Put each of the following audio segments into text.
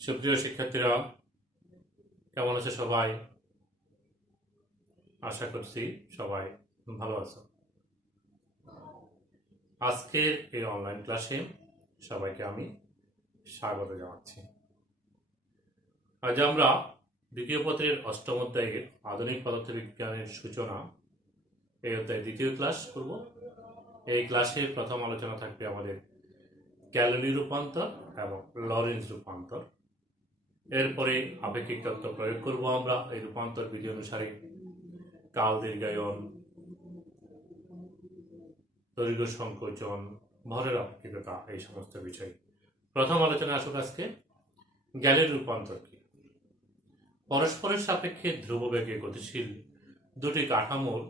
সুপ্রিয় শিক্ষার্থীরা, কেমন আছে সবাই? আশা করছি সবাই ভালো আছো। আজকের এই অনলাইন ক্লাসে সবাইকে আমি স্বাগত জানাচ্ছি। আজ আমরা দ্বিতীয় পত্রের অষ্টম অধ্যায়ের আধুনিক পদার্থবিজ্ঞানের সূচনা এই অধ্যায়ে দ্বিতীয় ক্লাস করব। এই ক্লাসের প্রথম আলোচনা থাকবে আমাদের ক্যালোরি রূপান্তর এবং লরেন্জ রূপান্তর। এরপরে আপেক্ষিক তত্ত্ব প্রয়োগ করব আমরা এই রূপান্তর বিধি অনুসারে। কাল দীর্ঘায়ন, দৈর্ঘ্য সংকোচন, ভরের আপেক্ষিকতা, এই সমস্ত বিষয়। প্রথম আলোচনা আসুক আজকে গ্যালির রূপান্তর কি। পরস্পরের সাপেক্ষে ধ্রুববেগে গতিশীল দুটি কাঠামোর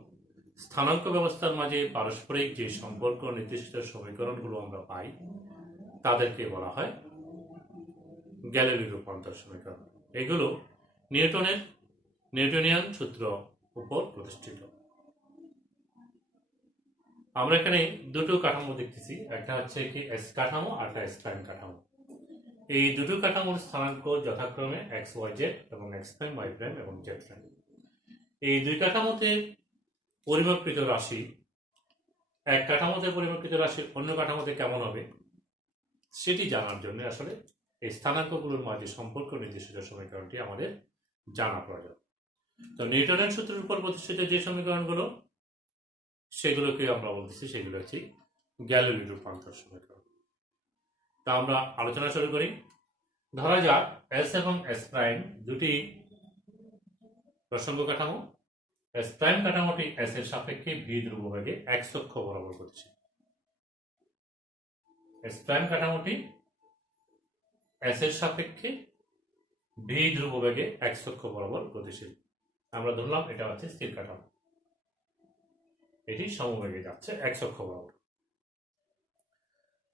স্থানাঙ্ক ব্যবস্থার মাঝে পারস্পরিক যে সম্পর্ক নির্দিষ্ট সমীকরণগুলো আমরা পাই তাদেরকে বলা হয় গ্যালিলি রূপান্তর সমীকরণ। এগুলো নিউটনিয়ান সূত্র উপর প্রতিষ্ঠিত। আমরা এখানে দুটো কাঠামো দেখতেছি, একটা হচ্ছে কি এস কাঠামো আর একটা এস প্রাইম কাঠামো। এই দুটো কাঠামোর স্থানাঙ্ক যথাক্রমে এক্স ওয়াই জেড এবং এক্স প্রাইম ওয়াই প্রাইম এবং জেড প্রাইম। এই দুই কাঠামোতে পরিমাপকৃত রাশি এক কাঠামোতে পরিমাপকৃত রাশি অন্য কাঠামোতে কেমন হবে সেটি জানার জন্য আসলে এই স্থানাঙ্কগুলোর মাঝে সম্পর্ক নির্দিষ্ট সমীকরণটি আমাদের জানা প্রয়োজন। তো নিউটনের সূত্রের উপর প্রতিষ্ঠিত যে সমীকরণগুলো সেগুলোকে আমরা বলতেছি সেগুলো হচ্ছে গ্যালিলি রূপান্তর সমীকরণ। তা আমরা আলোচনা শুরু করি। ধরা যাক এস এবং এস প্রাইম দুটি প্রসঙ্গ কাঠামো। এস প্রাইম কাঠামোটি এস এর সাপেক্ষে ভি ধ্রুববেগে এক্স অক্ষ বরাবর গতিশীল। এস প্রাইম কাঠামোটি এস এর সাপেক্ষে ভি ধ্রুববেগে এক্স অক্ষ বরাবর গতিশীল। আমরা ধরলাম এটা হচ্ছে স্থির কাঠামো, এটি সমবেগে যাচ্ছে এক্স অক্ষ বরাবর।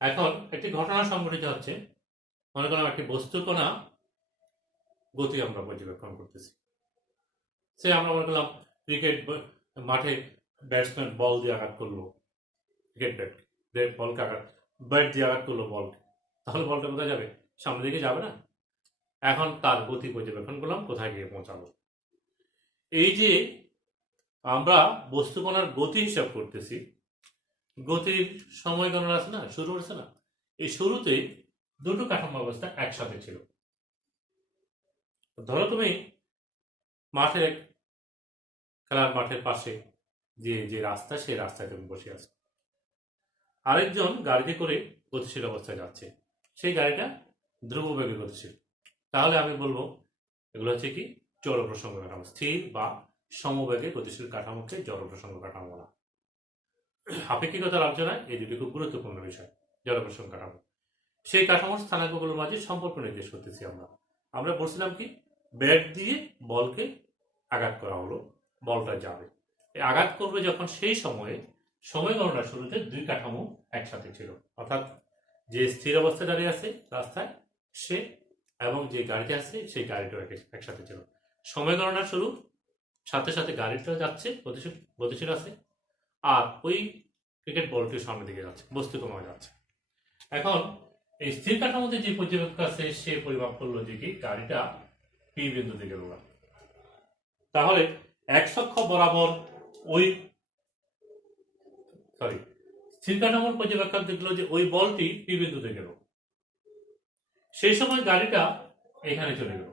এখন একটি ঘটনা সংঘটিত হচ্ছে। মনে করলাম একটি বস্তুকণা গতি আমরা পর্যবেক্ষণ করতেছি। সে আমরা মনে করলাম ক্রিকেট মাঠে ব্যাটসম্যান বল দিয়ে আঘাত করলো, ক্রিকেট বলকে ব্যাট দিয়ে আঘাত করলো বলকে, তাহলে বলটা কোথায় যাবে? সামনের দিকে যাবে না। এখন তার গতি পর্যবেক্ষণ করলাম, কোথায় গিয়ে পৌঁছালো। এই যে আমরা বস্তুকণার গতি হিসাব করতেছি, গতির সময় গণনা আছে না, শুরু হচ্ছে না, এই শুরুতে দুটো কাঠামো অবস্থা একসাথে ছিল। ধরো তুমি খেলার মাঠের পাশে যে রাস্তা, সেই রাস্তায় তুমি বসে আছো, আরেকজন গাড়িতে করে গতিশীল অবস্থায় যাচ্ছে, সেই গাড়িটা ধ্রুব বেগে গতিশীল। তাহলে আমি বলবো এগুলো হচ্ছে কি জড় প্রসঙ্গ কাঠামো। স্থির বা সমবেগে গতিশীল কাঠামোকে জড় প্রসঙ্গ কাঠামো বলা। আপেক্ষিকতার আলোচনায় এই দুটি খুব গুরুত্বপূর্ণ বিষয়। জড় প্রসঙ্গ কাঠামো সেই কাঠামোর স্থানাঙ্কগুলোর মাঝে সম্পর্ক নির্দেশ করতেছি। আমরা বলছিলাম কি ব্যাট দিয়ে বলকে আঘাত করা হলো, বলটা যাবে, আঘাত করবে যখন সেই সময়ে সময় গণনার শুরুতে দুই কাঠামো একসাথে ছিল, অর্থাৎ যে স্থির অবস্থায় দাঁড়িয়ে আছে রাস্তায় সে এবং যে গাড়িতে আছে সেই গাড়িটাও একসাথে ছিল। সময় গণনার শুরু সাথে সাথে গাড়িটাও যাচ্ছে, গতিশীল আছে, আর ওই ক্রিকেট বলটির সামনের দিকে যাচ্ছে, বস্তু কমে যাচ্ছে। এখন এই স্থির কাঠামোতে যে পর্যবেক্ষক আছে সে পরিমাপ করলো যে কি গাড়িটা পি বিন্দু দিকে গেল। তাহলে এক্স অক্ষ বরাবর স্থির কাঠামোর পর্যবেক্ষক দেখলো যে ওই বলটি পি বিন্দুতে গেল। সেই সময় গাড়িটা এখানে চলে গেল।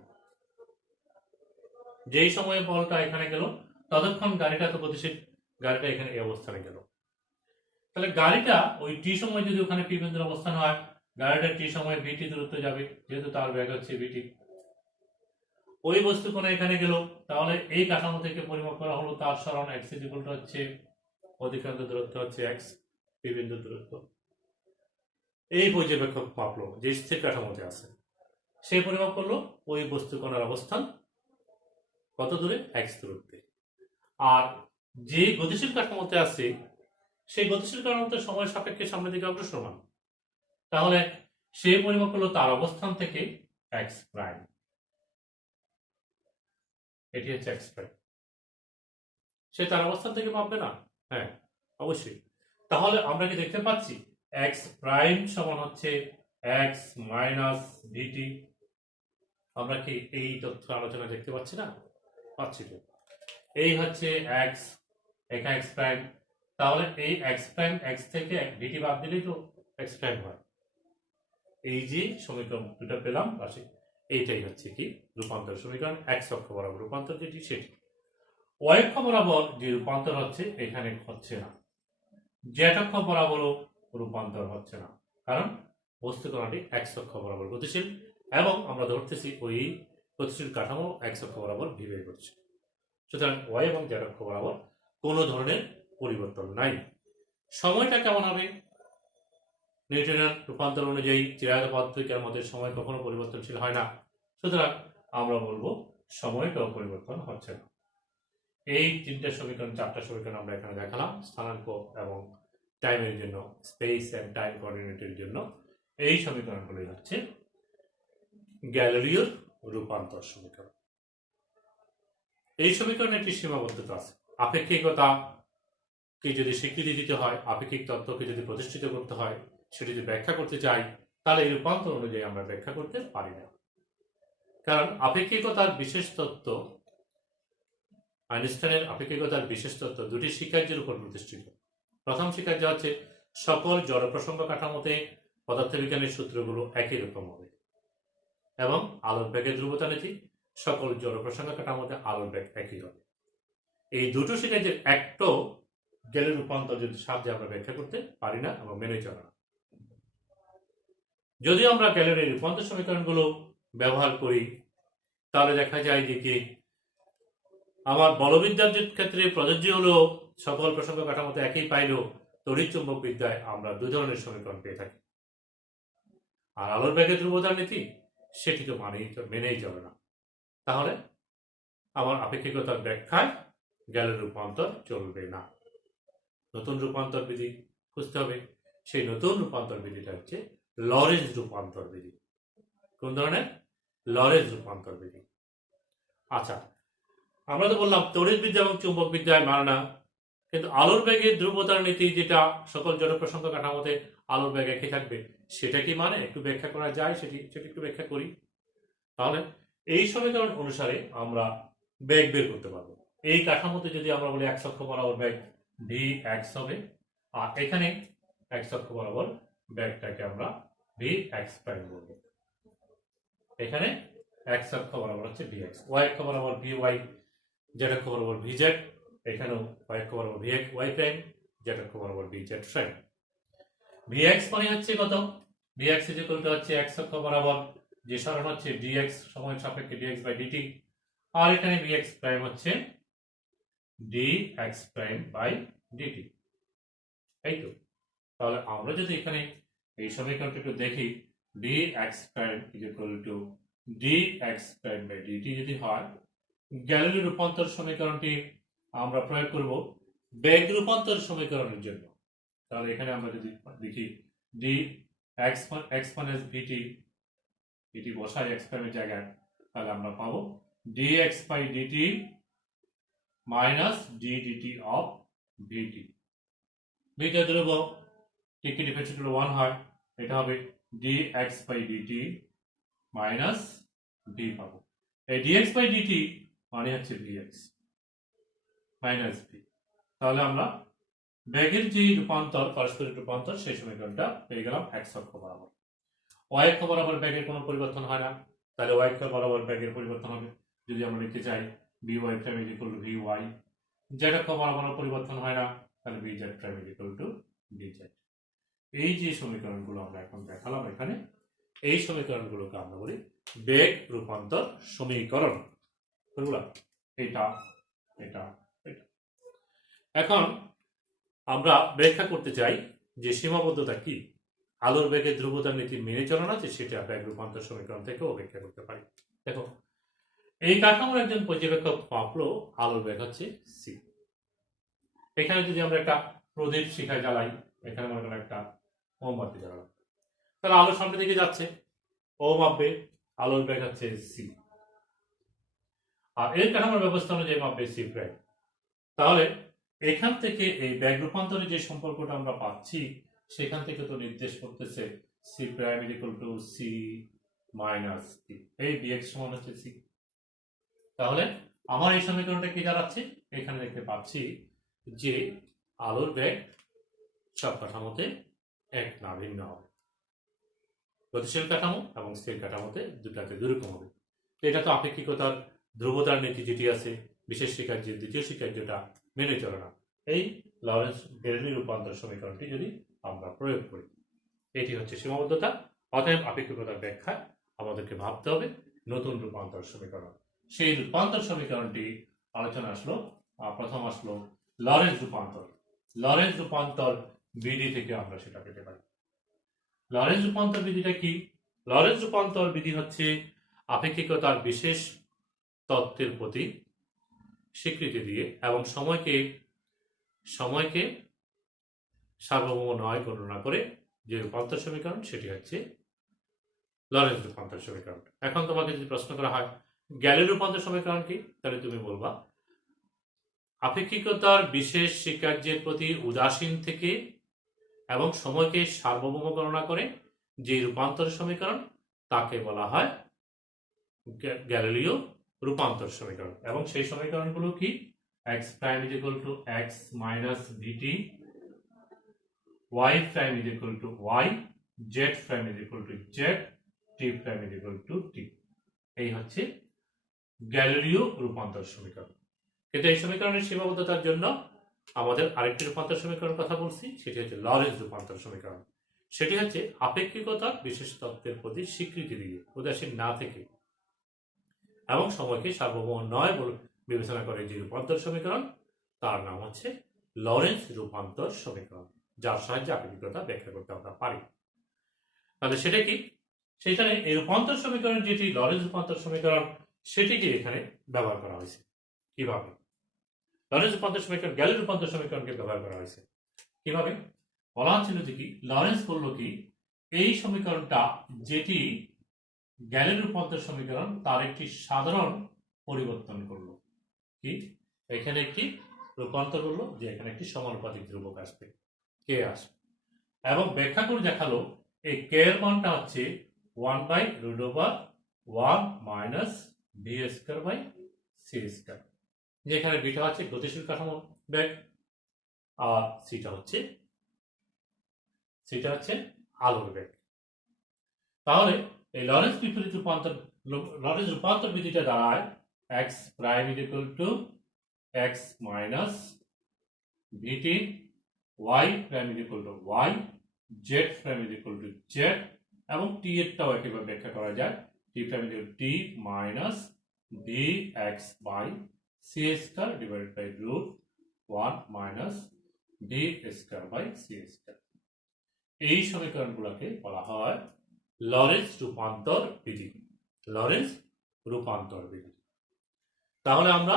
যেই সময়ে বলটা এখানে গেল ততক্ষণ গাড়িটা তো গতিশীল, গাড়িটা এখানে এই অবস্থানে গেল। তাহলে গাড়িটা ওই টি সময় যদি ওখানে পি বিন্দুর অবস্থান হয়, গাড়িটা টি সময় ভিটি দূরত্ব যাবে, যেহেতু তার বেগ হচ্ছে ভিটি। ওই বস্তু কোন এখানে গেল, তাহলে এই কাঠামো থেকে পরিমাপ করা হলো তার সরণ এক্স ইকুয়াল টু হচ্ছে অধিকাংশ দূরত্ব হচ্ছে এক্স, পি বিন্দুর দূরত্ব। এই পর্যবেক্ষক মাপলো যে স্থির কাঠামোতে আছে, সে পরিমাপ করলো ওই বস্তু কণার অবস্থান কত দূরে, এক্স দূরত্বে। আর যে গতিশীল কাঠামোতে আছে সেই গতিশীল কাঠামোতে সময় সাপেক্ষে সামনের দিকে অগ্রসরমান, তাহলে সে পরিমাপ করলো তার অবস্থান থেকে এক্স প্রাইম। এটি হচ্ছে এক্স প্রাইম। সে তার অবস্থান থেকে মাপবে না? হ্যাঁ, অবশ্যই। তাহলে আমরা কি দেখতে পাচ্ছি এক্স প্রাইম সমান হচ্ছে এক্স মাইনাস ভিটি। আমরা কি এই তথ্য আলোচনা দেখতে পাচ্ছি না? পাচ্ছি তো। এই হচ্ছে এক্স, একা এক্স প্রাইম, তাহলে এই এক্স প্রাইম এক্স থেকে ভিটি বাদ দিলেই তো এক্স প্রাইম হয়। এই যে সমীকরণ দুটো পেলাম পাশে, এইটাই হচ্ছে কি রূপান্তর সমীকরণ। এক্স অক্ষ বরাবর রূপান্তর যেটি সেটি। ওয়াই অক্ষ বরাবর যে রূপান্তর হচ্ছে এখানে হচ্ছে না, জেড অক্ষ বরাবরও রূপান্তর হচ্ছে না, কারণ বস্তু কণাটি এক্স অক্ষ বরাবর গতিশীল এবং আমরা ধরতেছি ওই গতিশীল কাঠামো এক্স অক্ষ বরাবর ভিবে করছে। সুতরাং ওয়াই এবং জেড অক্ষ বরাবর কোনো ধরনের পরিবর্তন নাই। সময়টা কেমন হবে? নিউটনের রূপান্তর অনুযায়ী চিরায়ত পদার্থের মধ্যে সময় কখনো পরিবর্তনশীল হয় না, সুতরাং আমরা বলবো সময়টাও পরিবর্তন হচ্ছে না। এই তিনটা সমীকরণ, চারটা সমীকরণ আমরা এখানে দেখালাম স্থানাঙ্ক এবং টাইমের জন্য, স্পেস এন্ড টাইম কোঅর্ডিনেটের জন্য। এই সমীকরণগুলোই হচ্ছে গ্যালিলিওর রূপান্তর সমীকরণ। এই সমীকরণে একটি সীমাবদ্ধতা আছে। আপেক্ষিকতাকে যদি স্বীকৃতি দিতে হয়, আপেক্ষিক তত্ত্বকে যদি প্রতিষ্ঠিত করতে হয়, সেটি যদি ব্যাখ্যা করতে চাই, তাহলে এই রূপান্তর অনুযায়ী আমরা ব্যাখ্যা করতে পারি না। কারণ আপেক্ষিকতার বিশেষ তত্ত্ব, আইনস্টাইনের আপেক্ষিকতার বিশেষ তত্ত্ব দুটি স্বীকার্যের উপর প্রতিষ্ঠিত। প্রথম স্বীকার্য হচ্ছে সকল জড় প্রসঙ্গ কাঠামোতে পদার্থবিজ্ঞানের সূত্রগুলো একই রকম হবে, এবং আলোর বেগের ধ্রুবতা নীতি সকল জড় প্রসঙ্গ কাঠামোতে আলোর বেগ একই হবে। এই দুটো স্বীকার্যের একটাও গ্যালিলিও রূপান্তর যদি সাহায্যে আমরা ব্যাখ্যা করতে পারি না এবং মেনে চলে না। যদি আমরা গ্যালিলিও রূপান্তর সমীকরণগুলো ব্যবহার করি, তাহলে দেখা যায় যে কি আমার বলবিদ্যার ক্ষেত্রে প্রযোজ্য হলেও সকল প্রসঙ্গ কাঠামোতে একই পাইলেও তড়িৎ চুম্বক বিদ্যায় আমরা দুই ধরনের সমীকরণ পেয়ে থাকি। আর আলোর বেগের ধ্রুবতার নীতি সেটি তো মেনেই চলে না। তাহলে আমার আপেক্ষিকতার ব্যাখ্যায় গ্যালিলিও রূপান্তর চলবে না। নতুন রূপান্তর বিধি খুঁজতে হবে। সেই নতুন রূপান্তর বিধিটা হচ্ছে লরেঞ্জ রূপান্তর বিধি। কোন ধরনের? লরেঞ্জ রূপান্তর বিধি। আচ্ছা, আমরা তো বললাম তড়িৎ বিদ্যা এবং চুম্বক বিদ্যায় মানে না, কিন্তু আলোর বেগের ধ্রুবতার নীতি যেটা সকল জড় প্রসঙ্গ কাঠামোতে আলোর বেগ একই থাকবে, সেটা কি মানে একটু ব্যাখ্যা করা যায়? সেটি একটু ব্যাখ্যা করি। তাহলে এই সমীকরণ অনুসারে আমরা বেগ বের করতে পারবো। এই কাঠামোতে যদি আমরা বলি এক্স অক্ষ বরাবর বেগ ভি এক্স হবে, আর এখানে এক্স অক্ষ বরাবর বেগটাকে আমরা ভি এক্স প্রাইম বলবো। এখানে এক্স অক্ষ বরাবর হচ্ছে ভি এক্স, ওয়াই অক্ষ বরাবর ভি ওয়াই, জেড অক্ষ বরাবর ভি জেড, এখানেও ওয়াই অক্ষ বরাবর v x y prime, z অক্ষ বরাবর v z prime. V x মানে হচ্ছে কত? V x is equal to হচ্ছে এক্স অক্ষ বরাবর যে সরণ হচ্ছে ডিএক্স সময়ের সাপেক্ষে ডিএক্স বাই ডিটি, আর এখানে ভি এক্স প্রাইম হচ্ছে ডিএক্স প্রাইম বাই ডিটি। এই তো। তাহলে আমরা যদি এখানে এই সমীকরণটা একটু দেখি, dx prime is equal to dx prime by dt যদি হয়, গ্যালিলিও রূপান্তর সমীকরণটি আমরা প্রয়োগ করব বেগ রূপান্তর সমীকরণের জন্য। তাহলে এখানে আমরা যদি দেখি ডি এক্সপোনেন্স ভিটি, এটি বসাই এক্স প্রাইমের জায়গায়, তাহলে আমরা পাবো dx by dt minus d dt of vt. ভিটা ধ্রুবক, টিকে ডিফারেন্সিয়েট 1 হয়, এটা হবে dx by dt minus v পাবো। এই ডিএক্স বাই ডিটি মানে হচ্ছে ভিএক্স মাইনাস ভি। তাহলে আমরা বেগের যে রূপান্তর, পারস্পরিক রূপান্তর, সেই সমীকরণটা পেয়ে গেলাম এক্স অক্ষ বরাবর। ওয়াই অক্ষ বরাবর বেগের কোনো পরিবর্তন হয় না, তাহলে ওয়াই অক্ষ বরাবর বেগের পরিবর্তন হবে। যদি আমরা লিখতে চাই v y prime is equal to v y, z অক্ষ বরাবর পরিবর্তন হয় না, তাহলে v z prime is equal to v z. এই যে সমীকরণগুলো আমরা এখন দেখালাম এখানে, এই সমীকরণগুলোকে আমরা বলি বেগ রূপান্তর সমীকরণ। বুঝলাম? এটা এটা এটা। এখন আমরা ব্যাখ্যা করতে চাই যে সীমাবদ্ধতা কি, আলোর বেগের ধ্রুবতার নীতি মেনে চলে না, যে সেটা বেগ রূপান্তর সমীকরণ থেকেও ব্যাখ্যা করতে পারি। দেখো, এই কাঠামোর একজন পর্যবেক্ষক মাপলো আলোর বেগ হচ্ছে সি। এখানে যদি আমরা একটা প্রদীপ শিখায় জ্বালাই, এখানে মনে করেন একটা মোমবাতি জ্বালালাম, তাহলে আলো সামনের দিকে যাচ্ছে, ও মাপবে আলোর বেগ হচ্ছে সি, আর এর কাঠামোর ব্যবস্থা অনুযায়ী মাপবে সি প্রাইম। তাহলে এখান থেকে এই বেগ রূপান্তরের যে সম্পর্কটা আমরা পাচ্ছি, সেখান থেকে তো নির্দেশ করতেছে c prime is equal to c minus v, এই বি এক্স সমান হচ্ছে সি। তাহলে আমার এই সমীকরণটা কি দাঁড়াচ্ছে, এখানে দেখতে পাচ্ছি যে আলোর বেগ সব কাঠামোতে এক না ভিন্ন হবে, গতিশীল কাঠামো এবং স্থির কাঠামোতে দুটাতে দুরকম হবে। তো এটা তো আপেক্ষিকতার ধ্রুবতার নীতি যেটি আছে বিশেষ শিকার্যের দ্বিতীয় শিকার্যটা মেনে চলে না। এই লরেন্স গেরেলি রূপান্তর সমীকরণটি যদি আমরা প্রয়োগ করি, এটি হচ্ছে সীমাবদ্ধতা। অতএব আপেক্ষিকতার ব্যাখ্যায় আমাদেরকে ভাবতে হবে নতুন রূপান্তর সমীকরণ। সেই রূপান্তর সমীকরণটি আলোচনা আসলো, প্রথম আসলো লরেন্স রূপান্তর। লরেন্স রূপান্তর বিধি থেকে আমরা সেটা পেতে পারি। লরেন্স রূপান্তর বিধিটা কি? লরেন্স রূপান্তর বিধি হচ্ছে আপেক্ষিকতার বিশেষ তত্ত্বের প্রতি স্বীকৃতি দিয়ে এবং সময়কে সার্বভৌম নয় গণনা করে যে রূপান্তর সমীকরণ, সেটি হচ্ছে লরেন্স রূপান্তর সমীকরণ। এখন তোমাকে যদি প্রশ্ন করা হয় গ্যালির রূপান্তর সমীকরণ কি, তাহলে তুমি বলবা আপেক্ষিকতার বিশেষ স্বীকার্যের প্রতি উদাসীন থেকে এবং সময়কে সার্বভৌম গণনা করে যে রূপান্তর সমীকরণ তাকে বলা হয় গ্যালিলীয় রূপান্তর সমীকরণ। এবং সেই সমীকরণগুলো কি? x prime is equal to x minus vt, y prime is equal to y, z prime is equal to z, t prime is equal to t। এই হচ্ছে গ্যালিলীয় রূপান্তর সমীকরণ। কিন্তু এই সমীকরণের সীমাবদ্ধতার জন্য আমাদের আরেকটি রূপান্তর সমীকরণ কথা বলছি, সেটি হচ্ছে লরেন্স রূপান্তর সমীকরণ। সেটি হচ্ছে আপেক্ষিকতার বিশেষ তত্ত্বের প্রতি স্বীকৃতি দিয়ে উদাসীন না থেকে এবং সময়কে সার্বভৌম নয় বলে বিবেচনা করে যে রূপান্তর সমীকরণ, তার নাম হচ্ছে লরেন্স রূপান্তর সমীকরণ, যার সাহায্যে আপেক্ষিকতা ব্যাখ্যা করতে আমরা পারি। তাহলে সেটা কি? সেখানে এই রূপান্তর সমীকরণ যেটি লরেন্স রূপান্তর সমীকরণ, সেটিকে এখানে ব্যবহার করা হয়েছে। কিভাবে? লরেন্স রূপান্তর সমীকরণ গ্যালির রূপান্তর সমীকরণকে ব্যবহার করা হয়েছে কিভাবে? বলা হচ্ছিল যে কি লরেন্স করলো কি, এই সমীকরণটা যেটি গ্যালির রূপান্তর সমীকরণ তার একটি সাধারণ পরিবর্তন করলো। কি? এখানে একটি রূপান্তর করলো যে এখানে একটি সমানুপাতিক ধ্রুবক আসবে, কে আসবে, এবং ব্যাখ্যা করে দেখালো এই কে এর মানটা হচ্ছে 1/√1 minus v square by c square, যেখানে বিটা হচ্ছে গতিশীল কাঠামো বেগ আর সিটা হচ্ছে আলোর বেগ। তাহলে এই লরেন্স রূপান্তর বিধিটা দাঁড়ায় x prime is equal to x minus vt, y prime is equal to y, z prime is equal to z, এবং t এরটাও একইভাবে ব্যাখ্যা করা যায়, t prime is equal to t minus vx by c square divided by √1 minus v square by c square. এই সমীকরণগুলোকে বলা হয় লরেন্স রূপান্তর বিধি। লরেন্স রূপান্তর বিধি। তাহলে আমরা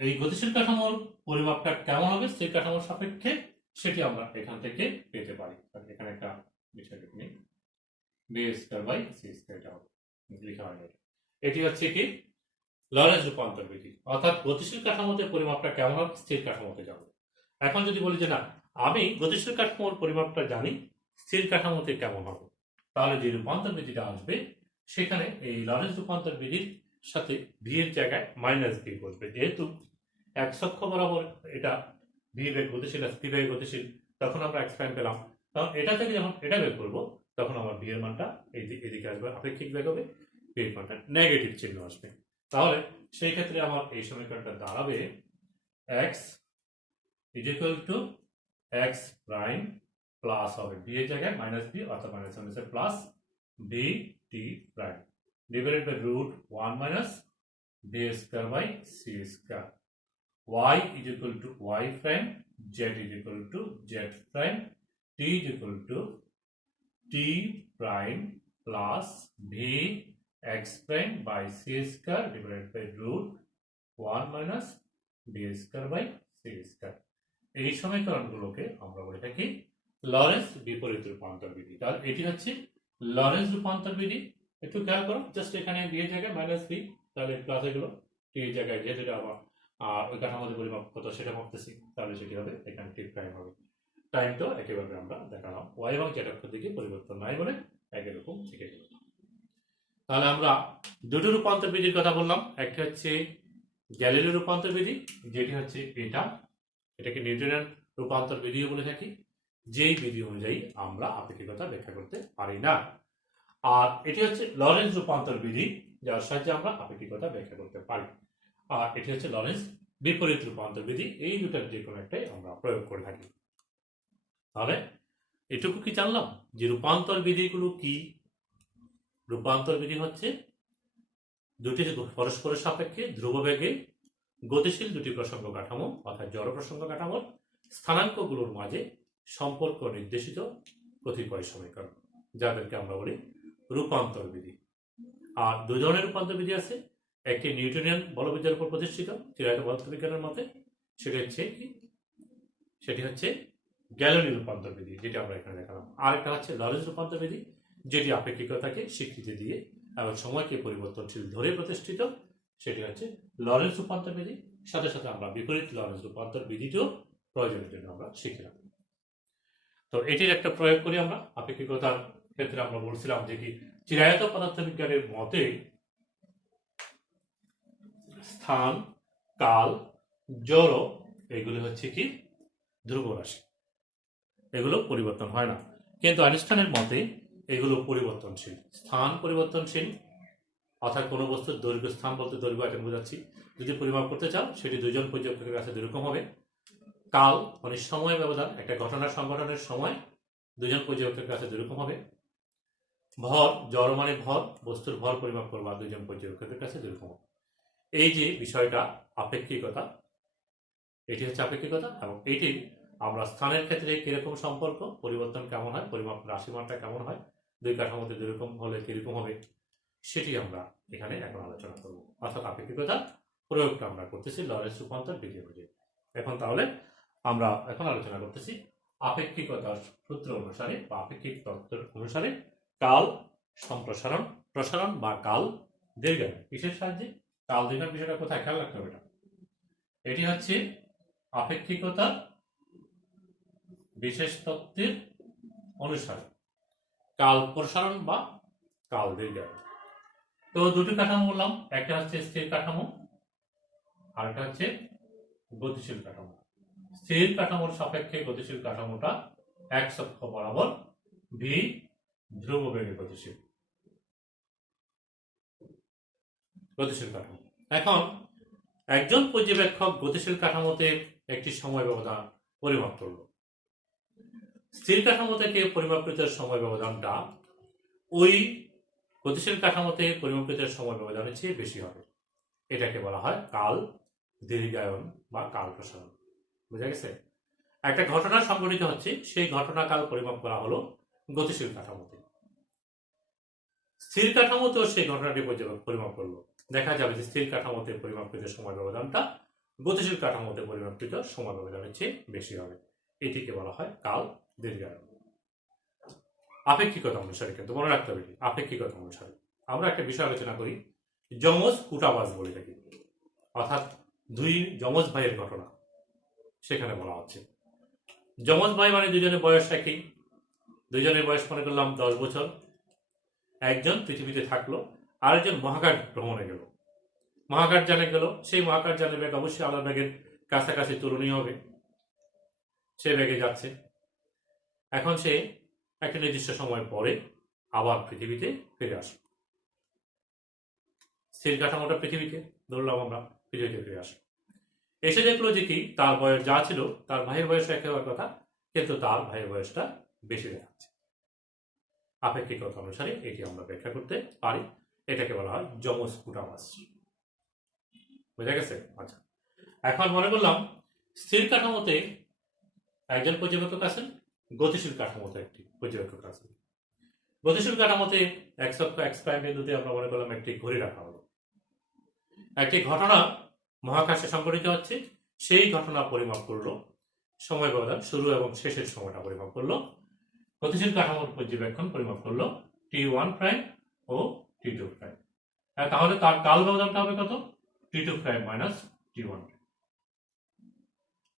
এই গতিশীল কাঠামোর পরিমাপটা কেমন হবে স্থির কাঠামোর সাপেক্ষে, সেটি আমরা এখান থেকে পেতে পারি। এখানে একটা বিষয় লিখে v square by c square, এটা হবে লেখা হয়। এটি হচ্ছে কি লরেন্স রূপান্তর বিধি, অর্থাৎ গতিশীল কাঠামোতে পরিমাপটা কেমন হবে, স্থির কাঠামোতে যাবে। এখন যদি বলি যে না, আমি গতিশীল কাঠামোর পরিমাপটা জানি, স্থির কাঠামোতে কেমন হবে, তাহলে যে রূপান্তর বিধিটা আসবে সেখানে এই লরেন্স রূপান্তর বিধির সাথে ভি এর জায়গায় মাইনাস ভি বসবে। যেহেতু এক্স অক্ষ বরাবর এটা ভি বেগ গতিশীল, স্থির বেগ গতিশীল, তখন আমরা এক্স প্রাইম পেলাম। তখন এটা থেকে যখন এটা বের করবো তখন আমার ভি এর মানটা এদিকে আসবে, আপেক্ষিক বেগ হবে, ভি এর মানটা নেগেটিভ চিহ্ন আসবে। তাহলে সেই ক্ষেত্রে আমার এই সমীকরণটা দাঁড়াবে x is equal to x prime plus হবে ভি এর জায়গায় মাইনাস ভি, অর্থাৎ minus plus v t prime divided by √1 minus v square by c square. y is equal to y prime, z is equal to z prime, t is equal to t prime plus v x prime by c square divided by √1 minus v square by c square। এই সমীকরণগুলোকে আমরা বলে থাকি Lawrence বিপরীত রূপান্তর বিধি। তাহলে এটি হচ্ছে লরেন্স রূপান্তর বিধি। একটু খেয়াল করো, জাস্ট এখানে ভি এর জায়গায় মাইনাস ভি, তাহলে প্লাস এগুলো টি এর জায়গায় যেহেতু এটা আবার ওই কাঠামোতে পরিমাপ কত সেটা ভাবতেছি, তাহলে সেটি হবে এখানে টি প্রাইম হবে। টাইমটা একেবারে আমরা দেখালাম, ওয়াই এবং জেড অক্ষের দিকে পরিবর্তন নাই বলে একই রকম থেকে গেল। তাহলে আমরা দুটো রূপান্তর বিধির কথা বললাম। একটা হচ্ছে গ্যালিলিও রূপান্তর বিধি, যেটি হচ্ছে এটাকে নিউটনের রূপান্তর বিধিও বলে থাকি, যেই বিধি অনুযায়ী আমরা আপেক্ষিকতা ব্যাখ্যা করতে পারি না। আর এটি হচ্ছে লরেন্স রূপান্তর বিধি, যার সাহায্যে আমরা আপেক্ষিকতা ব্যাখ্যা করতে পারি। আর এটি হচ্ছে লরেন্স বিপরীত রূপান্তর বিধি। এই দুটার যে কোনো একটাই আমরা প্রয়োগ করে থাকি। তাহলে এটুকু কি জানলাম যে রূপান্তর বিধিগুলো কি? রূপান্তর বিধি হচ্ছে দুটি পরস্পরের সাপেক্ষে ধ্রুববেগে গতিশীল দুটি প্রসঙ্গ কাঠামো অর্থাৎ জড় প্রসঙ্গ কাঠামোর স্থানাঙ্কগুলোর মাঝে সম্পর্ক নির্দেশিত কতিপয় সমীকরণ, যাদেরকে আমরা বলি রূপান্তর বিধি। আর দুই ধরনের রূপান্তর বিধি আছে। একটি নিউটনিয়ান বলবিদ্যার উপর প্রতিষ্ঠিত চিরায়ত পদার্থবিজ্ঞানের মতে, সেটি হচ্ছে গ্যালিলিও রূপান্তর বিধি, যেটি আমরা এখানে দেখালাম। আর একটা হচ্ছে লরেন্স রূপান্তর বিধি, যেটি আপেক্ষিকতাকে স্বীকৃতি দিয়ে এবং সময়কে পরিবর্তনশীল ধরে প্রতিষ্ঠিত, সেটি হচ্ছে লরেন্স রূপান্তর বিধি। সাথে সাথে আমরা বিপরীত লরেন্স রূপান্তর বিধিটিও প্রয়োজনের জন্য আমরা শিখলাম। তো এটির একটা প্রয়োগ করি আমরা আপেক্ষিকতার ক্ষেত্রে। আমরা বলছিলাম যে কি চিরায়ত পদার্থবিজ্ঞানের মতে স্থান, কাল, জড় এগুলি হচ্ছে কি ধ্রুব রাশি, এগুলো পরিবর্তন হয় না। কিন্তু আইনস্টাইনের মতে এগুলো পরিবর্তনশীল। স্থান পরিবর্তনশীল, অর্থাৎ কোনো বস্তুর দৈর্ঘ্য, স্থান বলতে দৈর্ঘ্য এখন বোঝাচ্ছি, যদি পরিমাপ করতে চাও সেটি দুইজন পর্যবেক্ষকের কাছে দুই রকম হবে। কাল মানে সময় ব্যবধান, একটা ঘটনার সংঘটনের সময় দুজন পর্যবেক্ষকের কাছে দুই রকম হবে। ভর, জড় মানে ভর, বস্তুর ভর পরিমাপ করবা দুজন পর্যবেক্ষকের কাছে দুই রকম হবে। এই যে বিষয়টা আপেক্ষিকতা, এটি হচ্ছে আপেক্ষিকতা। এবং এটি আমরা স্থানের ক্ষেত্রে কিরকম সম্পর্ক, পরিবর্তন কেমন হয়, পরিমাপ রাশিমানটা কেমন হয়, দুই কাঠামোতে দুই রকম হলে কিরকম হবে, সেটি আমরা এখানে এখন আলোচনা করব। অর্থাৎ আপেক্ষিকতা প্রয়োগটা আমরা করতেছি লরেন্স রূপান্তর বিধি অনুযায়ী। এখন তাহলে আমরা এখন আলোচনা করতেছি আপেক্ষিকতার সূত্র অনুসারে বা আপেক্ষিক তত্ত্বের অনুসারে কাল সম্প্রসারণ, প্রসারণ বা কাল দীর্ঘায়ন কিসের সাহায্যে? কাল দীর্ঘায়ন বিষয়টা কোথায় খেয়াল রাখতে হবে? এটি হচ্ছে আপেক্ষিকতার বিশেষ তত্ত্বের অনুসারে কাল প্রসারণ বা কাল দীর্ঘায়ন। তো দুটি কাঠামো বললাম, একটা হচ্ছে স্থির কাঠামো আর একটা হচ্ছে গতিশীল কাঠামো। স্থির কাঠামোর সাপেক্ষে গতিশীল কাঠামোটা এক অক্ষ বরাবর ভি ধ্রুব বেগে গতিশীল কাঠামো। এখন একজন পর্যবেক্ষক গতিশীল কাঠামোতে একটি সময় ব্যবধান পরিমাপ করল। স্থির কাঠামো থেকে পরিমাপকৃত সময় ব্যবধানটা ওই গতিশীল কাঠামোতে পরিমাপকৃত সময় ব্যবধানের চেয়ে বেশি হবে। এটাকে বলা হয় কাল দীর্ঘায়ন বা কাল প্রসারণ। বুঝা গেছে? একটা ঘটনা সংঘটিত হচ্ছে, সেই ঘটনাকাল পরিমাপ করা হলো গতিশীল কাঠামোতে। স্থির কাঠামোতেও সেই ঘটনাটি পরিমাপ করলো, দেখা যাবে যে স্থির কাঠামোতে পরিমাপকৃত সময় ব্যবধানটা গতিশীল কাঠামোতে পরিমাপকৃত সময় ব্যবধানের চেয়ে বেশি হবে। এটিকে বলা হয় কাল দীর্ঘায়ন। আপেক্ষিকতা অনুসারে, কিন্তু মনে রাখতে হবে আপেক্ষিকতা অনুসারে আমরা একটা বিষয় আলোচনা করি, যমজ কূটাবাস বলে থাকি, অর্থাৎ দুই যমজ ভাইয়ের ঘটনা সেখানে বলা হচ্ছে। যমজ ভাই মানে দুজনের বয়স একই, দুজনের বয়স মনে করলাম 10 বছর। একজন পৃথিবীতে থাকলো, আরেকজন মহাকাশ ভ্রমণে গেল, মহাকাশ যানে গেল। সেই মহাকাশ যানের ব্যাগ অবশ্যই আলোর ব্যাগের কাছাকাছি তুলনীয় হবে, সে ব্যাগে যাচ্ছে। এখন সে একটা নির্দিষ্ট সময় পরে আবার পৃথিবীতে ফিরে আসে। স্থির কাঠামোটা পৃথিবীতে ধরলাম, আমরা পৃথিবীতে ফিরে আসি, এসে দেখলো যে কি তার বয়স যা ছিল তার ভাইয়ের বয়স এক হওয়ার কথা, কিন্তু তার ভাইয়ের বয়সটা বেশি দেখাচ্ছে। আপেক্ষিকতা অনুসারে এটি আমরা ব্যাখ্যা করতে পারি। এটাকে বলা হয় যমজ কূটাবাস। বুঝা গেছে? আচ্ছা, এখন মনে করলাম স্থির কাঠামোতে একজন পর্যবেক্ষক আছেন, গতিশীল কাঠামোতে একটি পর্যবেক্ষক আছেন। গতিশীল কাঠামোতে এক্স অক্ষ এক্স প্রাইম বিন্দুতে আমরা মনে করলাম একটি ঘড়ি রাখা হলো। একটি ঘটনা মহাকাশে সংঘটিত হচ্ছে, সেই ঘটনা পরিমাপ করলো, সময় ব্যবধান শুরু এবং শেষের সময়টা পরিমাপ করলো। গতিশীল কাঠামোর পর্যবেক্ষণ পরিমাপ করলো T1 প্রাইম ও T2 প্রাইম। তাহলে তার কাল ব্যবধানটা হবে কত? T2 prime minus T1।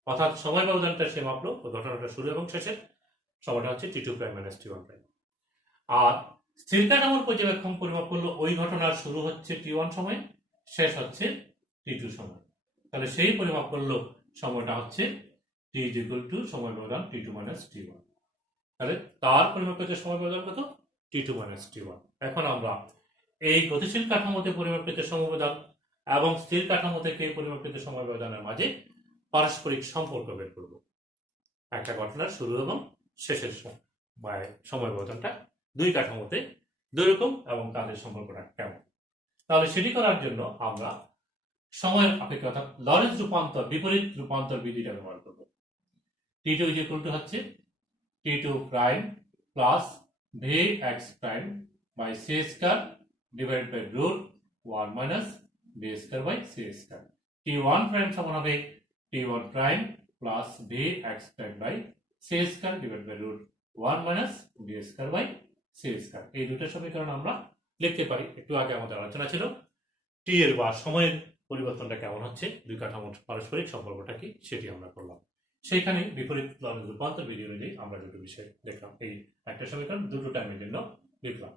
অর্থাৎ সময় ব্যবধানটা সে মাপলো, ঘটনাটা শুরু এবং শেষের সময়টা হচ্ছে T2 prime minus T1 prime. আর স্থির কাঠামোর পর্যবেক্ষণ পরিমাপ করলো ওই ঘটনার শুরু হচ্ছে t1 সময়, শেষ হচ্ছে t2 সময়। তাহলে সেই পরিমাপ করলো সময়টা হচ্ছে t is equal to সময় ব্যবধান t2 minus t1। তাহলে তার পরিমাপ করতে সময় ব্যবধান কত? t2 minus t1। এখন আমরা এই গতিশীল কাঠামোতে পরিমাপকৃত সময় ব্যবধান এবং স্থির কাঠামো থেকে পরিমাপকৃত সময় ব্যবধানের মাঝে পারস্পরিক সম্পর্ক বের করব। একটা ঘটনার শুরু এবং শেষের সময় ব্যবধানটা দুই কাঠামোতে দুই রকম এবং তাদের সম্পর্কটা কেমন। তাহলে সেটি করার জন্য আমরা সময়ের আপেক্ষিক অর্থাৎ লরেন্স রূপান্তর, বিপরীত রূপান্তর বিধিটা ব্যবহার করব। t2 is equal to হচ্ছে t2 prime plus vx prime by c square divided by root 1 minus b square by c square. t1 prime সমান হবে t1 prime plus vx prime by c square divided by root 1 minus b square by c square. এই দুটো সমীকরণ আমরা লিখতে পারি। একটু আগে আমাদের আলোচনা ছিল t এর বা সময়ের পরিবর্তনটা কেমন হচ্ছে, দুই কাঠামোর পারস্পরিক সম্পর্কটা কি, সেটি আমরা করলাম। সেইখানে বিপরীত লরেন্স রূপান্তর বিধি অনুযায়ী আমরা দুটো বিষয় দেখলাম। এই একটা সমীকরণ দুটো টাইমের জন্য লিখলাম।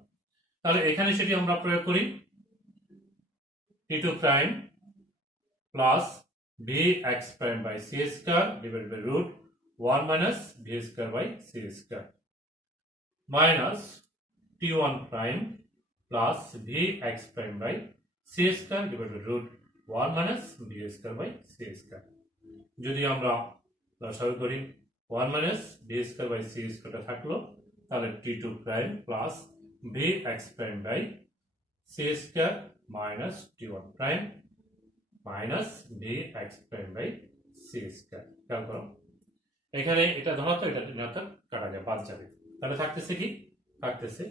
তাহলে এখানে সেটি আমরা প্রয়োগ করি। t2 prime plus vx prime by c square divided by root 1 minus v square by c square minus t1 prime plus vx prime by c square divided by root 1 minus v square by c square. যদি আমরা লসাগু করি 1 minus v square by c স্কয়ারটা থাকলো, তাহলে t2 prime plus vx prime by c square minus t1 prime minus vx prime by c square. খেয়াল করো এখানে এটা ধনাত্মক, এটা ঋণাত্মক, কাটা যায়, বাদ যাবে। তাহলে থাকতেছে কি? থাকতেছে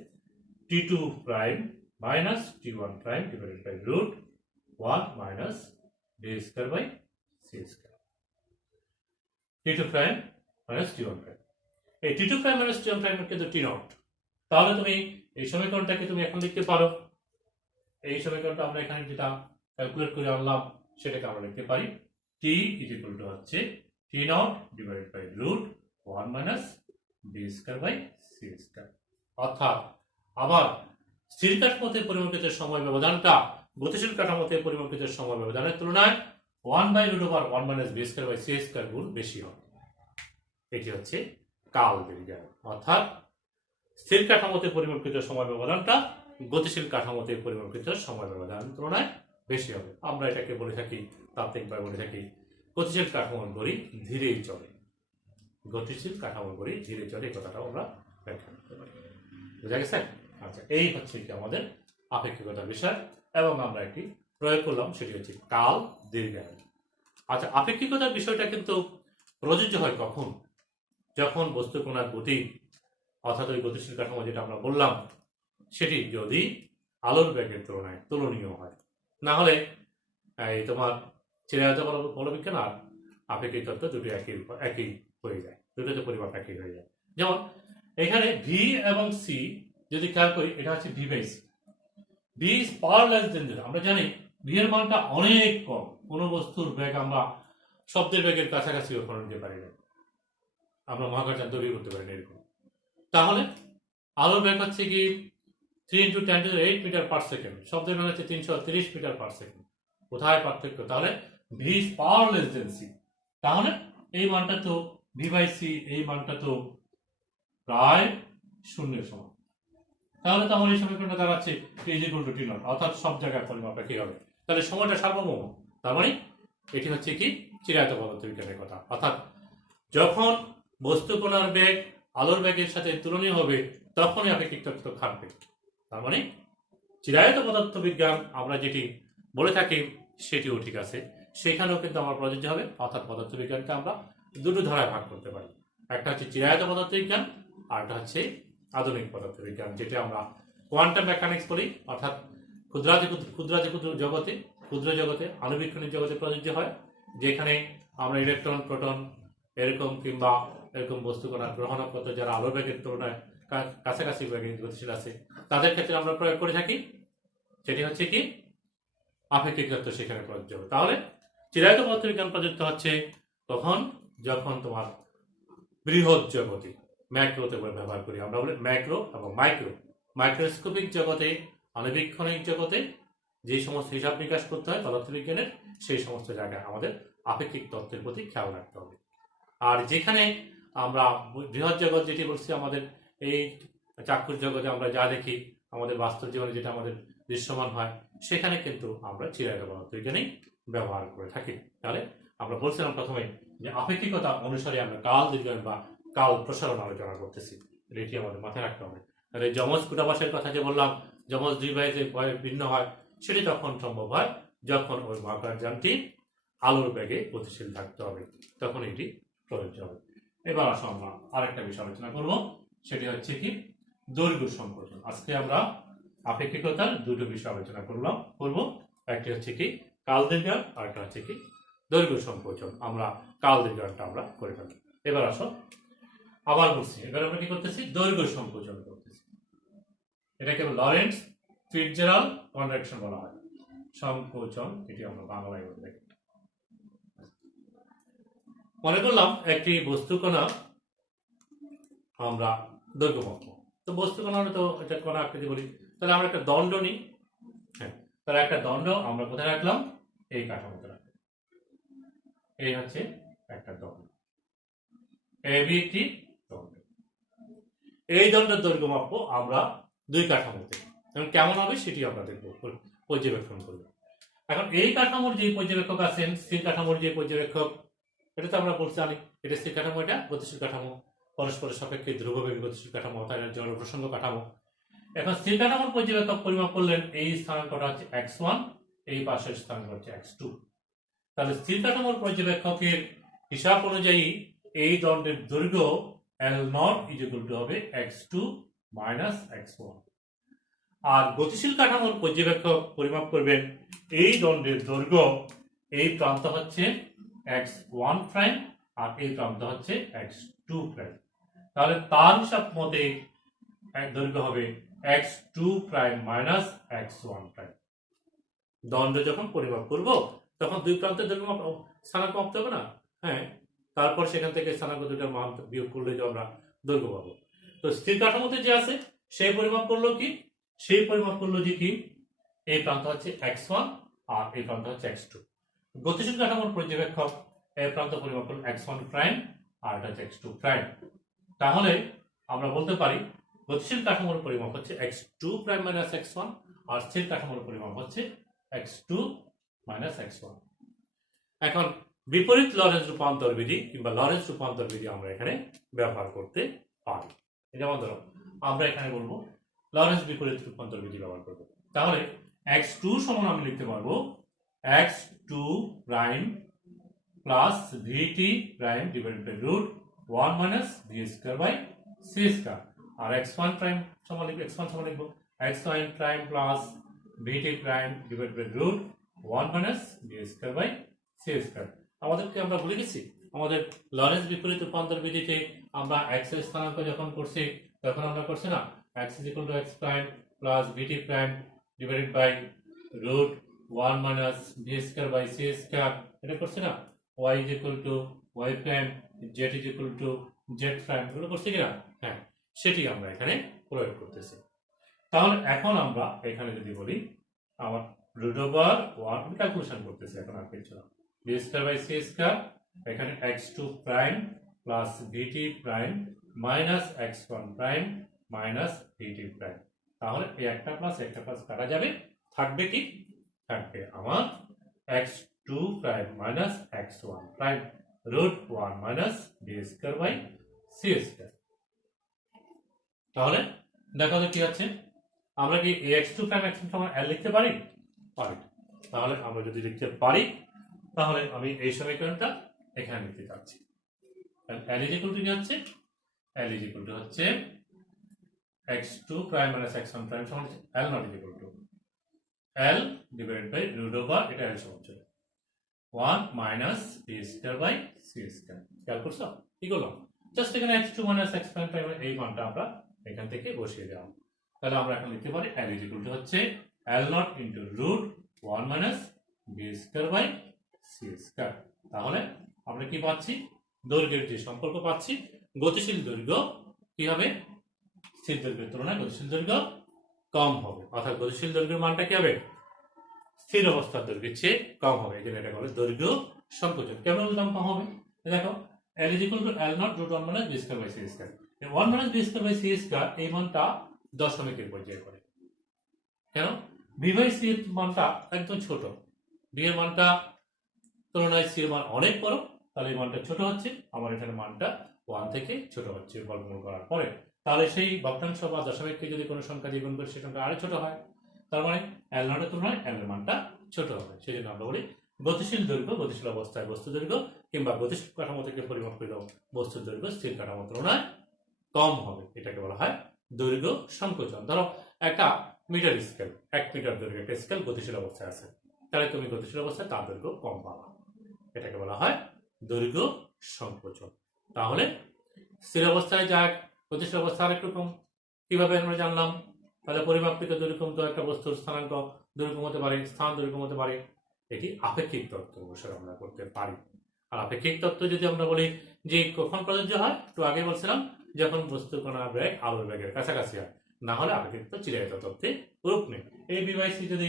t2 prime minus t1 prime divided by root 1 minus v square by c square. t2 prime minus t1 prime, এই t2 prime minus t1 prime কিন্তু t নট। তাহলে তুমি এই সমীকরণটাকে তুমি এখন লিখতে পারো। এই সমীকরণটা আমরা এখানে যেটা ক্যালকুলেট করে আনলাম সেটাকে আমরা লিখতে পারি t is equal to হচ্ছে t nought divided by root 1 minus b square by c square. অর্থাৎ আবার স্থির কাঠামোতে পরিমাপকৃত সময় ব্যবধানটা গতিশীল কাঠামোতে পরিমাপকৃত সময় ব্যবধানের তুলনায় 1 by root over 1 minus b square by c square গুণ বেশি হবে। এটি হচ্ছে কাল দীর্ঘায়ন। অর্থাৎ স্থির কাঠামোতে পরিমাপকৃত সময় ব্যবধানটা গতিশীল কাঠামোতে পরিমাপকৃত সময় ব্যবধানের তুলনায় বেশি হবে। আমরা এটাকে বলে থাকি, তাত্ত্বিকভাবে বলে থাকি, গতিশীল কাঠামোর ঘড়ি ধীরেই চলে। গতিশীল কাঠামোর ঘড়ি ধীরে চলে, এই কথাটাও আমরা ব্যাখ্যা করতে পারি। বুঝা গেছে? আচ্ছা, এই হচ্ছে কি আমাদের আপেক্ষিকতার বিষয় এবং আমরা একটি প্রয়োগ করলাম, সেটি হচ্ছে কাল দীর্ঘায়ন। আচ্ছা, আপেক্ষিকতার বিষয়টা কিন্তু প্রযোজ্য হয় কখন? যখন বস্তু কণার গতি অর্থাৎ ওই গতিশীল কাঠামো যেটা আমরা বললাম সেটি যদি আলোর বেগের তুলনায় তুলনীয় হয়। না হলে এই তোমার চিরায়ত বলবিজ্ঞান আর আপেক্ষিক তত্ত্ব দুটো একই হয়ে যায়, দুটোতে পরিমাপ একই হয়ে যায়। যেমন এখানে ভি এবং সি যদি খেয়াল করি, এটা হচ্ছে v by c. V is power less than zero. আমরা জানি ভি এর মানটা অনেক কম। কোনো বস্তুর বেগ আমরা শব্দের বেগের কাছাকাছি কখনো নিতে পারি না, আমরা মহাকাশযান তৈরি করতে পারি না এরকম। তাহলে আলোর বেগ হচ্ছে কি 3 × 10⁸ মিটার পার সেকেন্ড, শব্দের বেগ হচ্ছে 330 মিটার পার সেকেন্ড। কোথায় পার্থক্য? তাহলে v is power less than c. তাহলে এই মানটা তো ভি বাই সি, এই মানটা তো প্রায় শূন্যের সমান। তাহলে তো আমার এই সমীকরণটা দাঁড়াচ্ছে t = t নট, অর্থাৎ সব জায়গায় পরিমাপ একই হবে। তাহলে সময়টা সার্বভৌম। তার মানে এটি হচ্ছে কি চিরায়ত পদার্থবিজ্ঞানের কথা। অর্থাৎ যখন বস্তু কণার বেগ আলোর বেগের সাথে তুলনীয় হবে তখনই আপেক্ষিক তত্ত্ব খাটবে। তার মানে চিরায়ত পদার্থবিজ্ঞান আমরা যেটি বলে থাকি সেটিও ঠিক আছে, সেখানেও কিন্তু আমার প্রযোজ্য হবে। অর্থাৎ পদার্থবিজ্ঞানকে আমরা দুটো ধারায় ভাগ করতে পারি, একটা হচ্ছে চিরায়ত পদার্থবিজ্ঞান আর একটা হচ্ছে আধুনিক পদার্থবিজ্ঞান, যেটা আমরা কোয়ান্টাম মেকানিক্স বলি। অর্থাৎ ক্ষুদ্রাতি ক্ষুদ্র জগতে, ক্ষুদ্র জগতে, আণুবীক্ষণিক জগতে প্রযোজ্য হয়, যেখানে আমরা ইলেকট্রন, প্রোটন এরকম কিংবা এরকম বস্তু কণার গ্রহণ করতে যারা আলোর বেগের তুলনায় কাছাকাছি বেগে গতিশীল আছে তাদের ক্ষেত্রে আমরা প্রয়োগ করে থাকি। সেটি হচ্ছে কি আপেক্ষিক তত্ত্ব সেখানে প্রযোজ্য হবে। তাহলে চিরায়ত পদার্থবিজ্ঞান প্রযোজ্য হচ্ছে তখন যখন তোমার বৃহৎ জগতে, ম্যাক্রোতে ব্যবহার করি আমরা, বলি ম্যাক্রো এবং মাইক্রো। মাইক্রোস্কোপিক জগতে, আণুবীক্ষণিক জগতে যে সমস্ত হিসাব নিকাশ করতে হয় পদার্থবিজ্ঞানের, সেই সমস্ত জায়গায় আমাদের আপেক্ষিক তত্ত্বের প্রতি খেয়াল রাখতে হবে। আর যেখানে আমরা বৃহৎ জগৎ যেটি বলছি, আমাদের এই চাক্ষুষ জগতে আমরা যা দেখি, আমাদের বাস্তব জীবনে যেটা আমাদের দৃশ্যমান হয়, সেখানে কিন্তু আমরা চিরায়ত পদার্থবিজ্ঞানই ব্যবহার করে থাকি। তাহলে আমরা বলছিলাম প্রথমে যে আপেক্ষিকতা অনুসারে আমরা কাল দীর্ঘায়ন বা কাল প্রসারণ আলোচনা করতেছি, এটি আমাদের মাথায় রাখতে হবে। তাহলে যমজ কূটাবাসের কথা যে বললাম, যমজ দুই ভাইতে ভিন্ন হয়, সেটি তখন সম্ভব হয় যখন ওই মহাকাশযানটি আলোর বেগে গতিশীল থাকতে হবে, তখন এটি প্রযোজ্য হবে। এবার আসো আমরা আরেকটা বিষয় আলোচনা করব, সেটি হচ্ছে কি দৈর্ঘ্য সংকোচন। আজকে আমরা আপেক্ষিকতার দুটো বিষয় আলোচনা করব, একটি হচ্ছে কি কাল দীর্ঘায়ন, আর একটা হচ্ছে কি দৈর্ঘ্য সংকোচন। আমরা কাল দীর্ঘায়নটা আমরা করে থাকি। এবার আসো আবার বলছি, এবার আমরা কি করতেছি, দৈর্ঘ্য সংকোচন করতেছি। এটাকে লরেন্টজ ফিটজেরাল্ড কন্ট্রাকশন বলা হয়, সংকোচন, এটি আমরা বাংলায় বলে থাকি। মনে করলাম একটি বস্তুকণা আমরা দৈর্ঘ্য মাপবো, তো বস্তুকণা তো এটা কণা আকৃতি বলি, তাহলে আমরা একটা দণ্ড নিই। হ্যাঁ, তাহলে একটা দণ্ড আমরা কোথায় রাখলাম, এই কাঠামোতে রাখলাম। এই হচ্ছে একটা দণ্ড, এবি একটি দণ্ড। এই দণ্ডের দৈর্ঘ্য মাপবো আমরা দুই কাঠামোতে, কেমন হবে সেটি আমরা দেখবো, পর্যবেক্ষণ করবো। এখন এই কাঠামোর যে পর্যবেক্ষক আছেন, স্থির কাঠামোর যে পর্যবেক্ষক, এটা তো আমরা বলতে জানি, এটা স্থির কাঠামো, এটা গতিশীল কাঠামো, পরস্পরের সাপেক্ষে ধ্রুববেগী গতিশীল কাঠামো, তাই জড় প্রসঙ্গ কাঠামো। এখন স্থির কাঠামোর পর্যবেক্ষক পরিমাপ করলেন, এই স্থানাঙ্কটা হচ্ছে x1, এই পাশের স্থানাঙ্ক হচ্ছে x2। তাহলে স্থির কাঠামোর পর্যবেক্ষকের হিসাব অনুযায়ী এই দণ্ডের দৈর্ঘ্য L0 হবে x2 - x1। আর গতিশীল কাঠামোর পর্যবেক্ষক পরিমাপ করবেন এই দণ্ডের দৈর্ঘ্য, এই প্রান্ত হচ্ছে x1' আর এই প্রান্ত হচ্ছে x2'। তাহলে তার হিসাব মতে দৈর্ঘ্য হবে x2' - x1'। দণ্ড যখন পরিমাপ করব তখন দুই প্রান্তের দৈর্ঘ্য স্থানাঙ্ক মাপতে হবে না? হ্যাঁ, তারপর সেখান থেকে স্থানাঙ্ক দুটার মান বিয়োগ করলে যে আমরা দৈর্ঘ্য পাবো। তো স্থির কাঠামোতে যে আছে সেই পরিমাপ করলো কি, সেই পরিমাপ করলো যে কি এই প্রান্ত হচ্ছে x1 আর এই প্রান্ত হচ্ছে x2। গতিশীল কাঠামোর পর্যবেক্ষক এই প্রান্ত পরিমাপ করলো x1' আর এটা হচ্ছে x2'। তাহলে আমরা বলতে পারি গতিশীল কাঠামোর পরিমাপ হচ্ছে x2' - x1 আর স্থির কাঠামোর পরিমাপ হচ্ছে x2 - x1। এখন বিপরীত লরেন্জ রূপান্তর বিধি কিংবা লরেন্জ রূপান্তর বিধি আমরা এখানে ব্যবহার করতে পারি। যেমন ধরো আমরা এখানে বলবো লরেন্জ বিপরীত রূপান্তর বিধি ব্যবহার করব। তাহলে x2 সমান আমি লিখতে পারবো x2' plus vt prime divided by root 1 - v²/c²। আর x1' সমান লিখবো, x1 সমান লিখবো x1' plus vt prime divided by root 1 - v²/c²। আমাদেরকে আমরা ভুলে গেছি, আমাদের লরেন্জ বিপরীত রূপান্তর বিধিতে আমরা x এর স্থানাঙ্ক যখন করছি তখন আমরা করছি না x = x' plus vt prime divided by root 1 - v²/c², এটা করছি না, y = y prime, z = z prime, এগুলো করছি কিনা? হ্যাঁ, সেটি আমরা এখানে প্রয়োগ করতেছি। তাহলে এখন আমরা এখানে যদি বলি আমার √1 ক্যালকুলেশন করতেছি, এখন আর কিছু না, v²/c², এখানে x2' plus vt prime minus x1' minus vt prime. তাহলে এই একটা প্লাস একটা প্লাস কাটা যাবে, থাকবে কি, থাকবে আমার x2' minus x1' √1 minus v²/c²। তাহলে দেখো তো কি আছে, আমরা কি x2' x1 সমান l লিখতে পারি? পারি। তাহলে আমরা যদি লিখতে পারি তাহলে আমি এই সমীকরণটা এখানে লিখতে যাচ্ছি। l = কি হচ্ছে, l হচ্ছে x2' - x1' সমান l0 l ডিভাইডেড বাই √, এটা l সমান ছিল 1 মাইনাস v²/c²। খেয়াল করছো কি করলাম, জাস্ট এখানে x2 - x1' এই মানটা আমরা এখান থেকে বসিয়ে দিলাম। তাহলে আমরা এখন লিখতে পারি l হচ্ছে l0 * √1 - v²/c²। তাহলে আমরা কি পাচ্ছি, দৈর্ঘ্যের যে সম্পর্ক পাচ্ছি, গতিশীল দৈর্ঘ্য কি হবে, স্থির দৈর্ঘ্যের তুলনায় গতিশীল দৈর্ঘ্য কম হবে, অর্থাৎ গতিশীল দৈর্ঘ্যের মানটা কি হবে, স্থির অবস্থার দৈর্ঘ্যের চেয়ে কম হবে। এই জন্য এটা বলে দৈর্ঘ্য সংকোচন। কেমন দাম কম হবে, দেখো L is equal to L naught root 1 minus b square by c square। 1 minus b square by c square এই মানটা দশমিকের পর্যায়ে পড়ে। কেন, b by c এর মানটা একদম ছোট, b এর মানটা তুলনায় c এর মান অনেক বড়, তাহলে এই মানটা ছোট হচ্ছে। আমার এখানে মানটা 1 থেকে ছোট হচ্ছে বর্গমূল করার পরে। তাহলে সেই ভগ্নাংশ বা দশমিককে যদি কোনো সংখ্যা দিয়ে গুণ করি সেই সংখ্যা আরো ছোট হয়, তার মানে L naught এর তুলনায় L এর মানটা ছোট হবে। সেই জন্য আমরা বলি গতিশীল দৈর্ঘ্য গতিশীল অবস্থায় বস্তু দৈর্ঘ্য কিংবা গতিশীল কাঠামো থেকে পরিমাপ করে বস্তুর দৈর্ঘ্য স্থির কাঠামোর তুলনায় কম হবে। এটাকে বলা হয় দৈর্ঘ্য সংকোচন। ধরো একটা মিটার স্কেল, 1 মিটার দৈর্ঘ্য একটা স্কেল গতিশীল অবস্থায় আছে, তাহলে তুমি গতিশীল অবস্থায় তার দৈর্ঘ্য কম পাবা। এটাকে বলা হয় দৈর্ঘ্য সংকোচন। তাহলে স্থির অবস্থায় যা গতিশীল অবস্থা আরেকটু কম, কিভাবে আমরা জানলাম, তাহলে পরিমাপকৃত দৈর্ঘ্য তো একটা বস্তুর স্থানাঙ্ক দৈর্ঘ্য হতে পারে, স্থান দৈর্ঘ্য হতে পারে। এটি আপেক্ষিক তত্ত্ব অনুসারে আমরা করতে পারি। আর আপেক্ষিক তত্ত্ব যদি আমরা বলি যে কখন প্রযোজ্য হয়, একটু আগে বলছিলাম যখন বস্তু কণার বেগ আলোর বেগের কাছাকাছি হয়, না হলে আপেক্ষিক তত্ত্ব চিরায়ত তত্ত্বে রূপ নেই। এই বিবাইসি যদি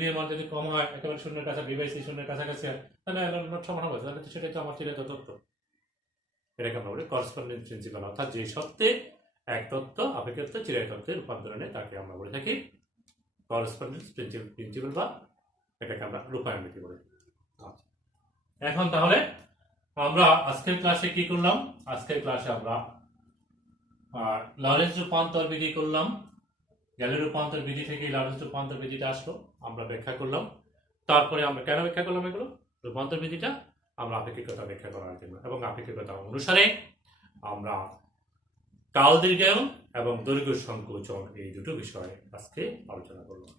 বি এর মান যদি কম হয়, একেবারে শূন্যের কাছে বিবাইসি শূন্যের কাছাকাছি হয়, তাহলে সমান হবে, তাহলে সেটাই তো আমার চিরায়ত তত্ত্ব। এটাকে আমরা বলি করসপন্ডেন্স প্রিন্সিপাল, অর্থাৎ যে সত্ত্বে এক তত্ত্ব আপেক্ষিক তত্ত্ব চিরায়ত তত্ত্বে রূপান্তরণে তাকে আমরা বলে থাকি করসপন্ডেন্স প্রিন্সিপাল, বা এটাকে আমরা রূপায়ণ নীতি বলি। এখন তাহলে আমরা আজকের ক্লাসে কি করলাম, আজকের ক্লাসে আমরা লরেন্টজ রূপান্তর বিধি করলাম। গ্যালের রূপান্তর বিধি থেকে লরেন্টজ রূপান্তর বিধিটা আসলো, আমরা ব্যাখ্যা করলাম। তারপরে আমরা কেন ব্যাখ্যা করলাম এগুলো, রূপান্তর বিধিটা আমরা আপেক্ষিকতা ব্যাখ্যা করার জন্য, এবং আপেক্ষিকতা অনুসারে আমরা কাল দীর্ঘায়ন এবং দৈর্ঘ্য সংকোচন এই দুটো বিষয়ে আজকে আলোচনা করলাম।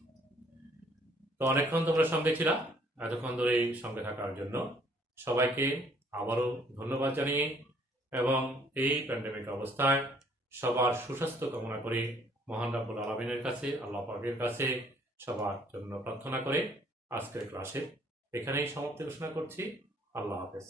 তো অনেকক্ষণ তোমরা সঙ্গে ছিলা, এতক্ষণ ধরে এই সঙ্গে থাকার জন্য সবাইকে আবারও ধন্যবাদ জানিয়ে এবং এই প্যান্ডেমিক অবস্থায় সবার সুস্বাস্থ্য কামনা করে মহান রাব্বুল আলামিনের কাছে, আল্লাহ পাকের কাছে সবার জন্য প্রার্থনা করে আজকের ক্লাসে এখানেই সমাপ্তি ঘোষণা করছি। আল্লাহ হাফেজ।